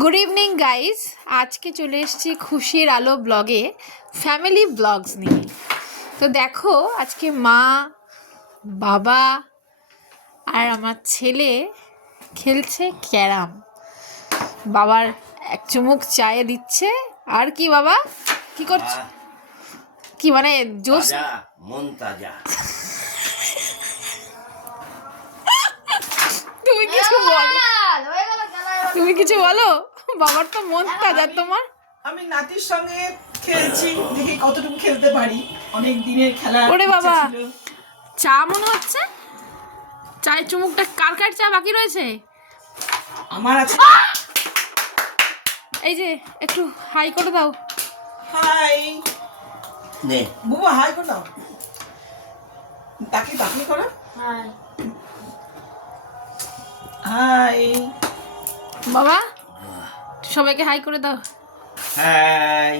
Good evening guys, আজকে চলে এসেছি খুশির আলো ব্লগে ফ্যামিলি ব্লগস নিয়ে। তো দেখো আজকে মা, বাবা আর আমার ছেলে খেলছে ক্যারাম। বাবার এক চুমুক চায়ে দিচ্ছে। আর কি বাবা কি করছে? কি মানে জোস? মন তাজা। তুমি কিছু বলো, তুমি কিছু বলো। বাবার তো মন তাজা। তোমার? আমি নাতির সঙ্গে খেলছি, দেখি কতটুকু খেলতে পারি। অনেক দিনের খেলা। ওরে বাবা, চা মনে হচ্ছে। চায়ের চুমুকটা কার কার চা বাকি রয়েছে? আমার আছে। এই যে একটু হাই করে দাও। হাই নে বুবু, হাই করে দাও। তাকে তাকে করো। হাই হাই বাবা, সবাইকে হাই করে দাও। হাই।